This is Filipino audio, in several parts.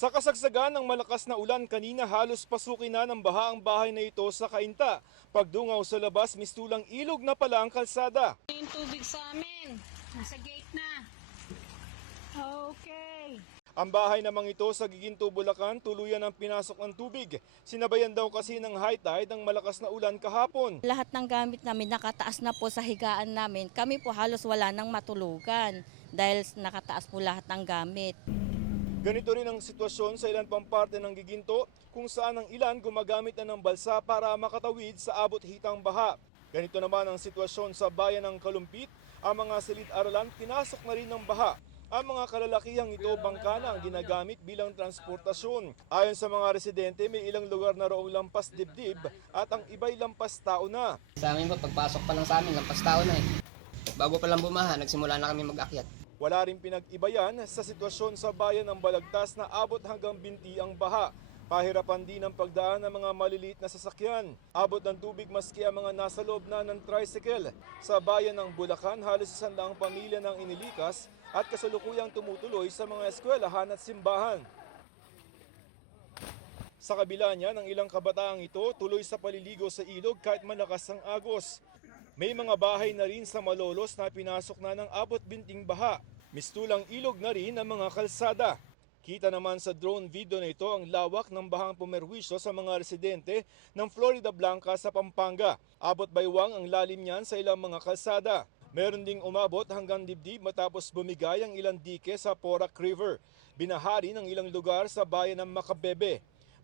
Sa kasagsagan ng malakas na ulan kanina halos pasukin na ng baha ang bahay na ito sa Cainta. Pagdungaw sa labas, mistulang ilog na pala ang kalsada. Yung tubig sa amin, nasa gate na. Okay. Ang bahay namang ito sa Giginto, Bulacan, tuluyan ang pinasok ng tubig. Sinabayan daw kasi ng high tide ang malakas na ulan kahapon. Lahat ng gamit namin nakataas na po sa higaan namin. Kami po halos wala nang matulugan dahil nakataas po lahat ng gamit. Ganito rin ang sitwasyon sa ilan pang parte ng Giginto kung saan ang ilan gumagamit na ng balsa para makatawid sa abot-hitang baha. Ganito naman ang sitwasyon sa bayan ng Kalumpit. Ang mga silid-aralan pinasok na rin ng baha. Ang mga kalalakihang ito bangka na ang ginagamit bilang transportasyon. Ayon sa mga residente, may ilang lugar na roong lampas dibdib at ang iba'y lampas tao na. Sa amin po, pagpasok pa lang sa amin, lampas tao na eh. Bago pa lang bumaha, nagsimula na kami mag-akyat. Wala rin pinag-ibayan sa sitwasyon sa bayan ng Balagtas na abot hanggang binti ang baha. Pahirapan din ang pagdaan ng mga maliliit na sasakyan. Abot ng tubig maski ang mga nasa loob na ng tricycle. Sa bayan ng Bulacan, halos 100 pamilya ng inilikas at kasalukuyang tumutuloy sa mga eskwelahan at simbahan. Sa kabila niya ng ilang kabataang ito, tuloy sa paliligo sa ilog kahit malakas ang agos. May mga bahay na rin sa Malolos na pinasok na ng abot binting baha. Mistulang ilog na rin ang mga kalsada. Kita naman sa drone video na ito ang lawak ng bahang pumerwisyo sa mga residente ng Florida Blanca sa Pampanga. Abot baywang ang lalim niyan sa ilang mga kalsada. Meron ding umabot hanggang dibdib matapos bumigay ang ilang dike sa Porac River. Binahari ng ilang lugar sa bayan ng Macabebe.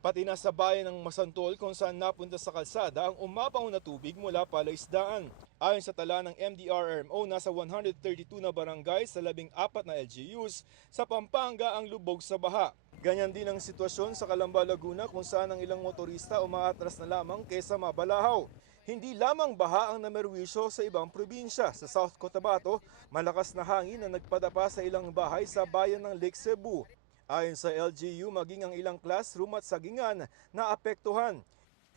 Pati na sa bayan ng Masantol kung saan napunta sa kalsada ang umapaw na tubig mula palaisdaan. Ayon sa tala ng MDRRMO, nasa 132 na barangay sa 14 na LGUs sa Pampanga ang lubog sa baha. Ganyan din ang sitwasyon sa Calamba, Laguna kung saan ang ilang motorista umaatras na lamang kaysa mabalahaw. Hindi lamang baha ang namerwisyo sa ibang probinsya. Sa South Cotabato, malakas na hangin na nagpadapa sa ilang bahay sa bayan ng Lake Cebu. Ayon sa LGU, maging ang ilang classroom at sagingan na apektuhan.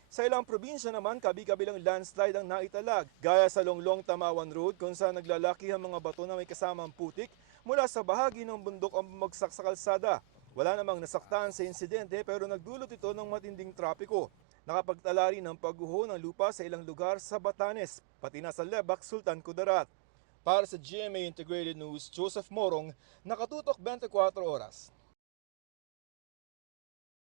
Sa ilang probinsya naman, kabi-kabilang landslide ang naitalag, gaya sa Longlong Tamawan Road kung saan naglalaki ang mga bato na may kasamang putik mula sa bahagi ng bundok ang bumagsak sa kalsada. Wala namang nasaktan sa insidente pero nagdulot ito ng matinding trapiko. Nakapagtala rin ng pagguho ng lupa sa ilang lugar sa Batanes, pati na sa Lebac, Sultan Kudarat. Para sa GMA Integrated News, Joseph Morong, Nakatutok 24 Oras.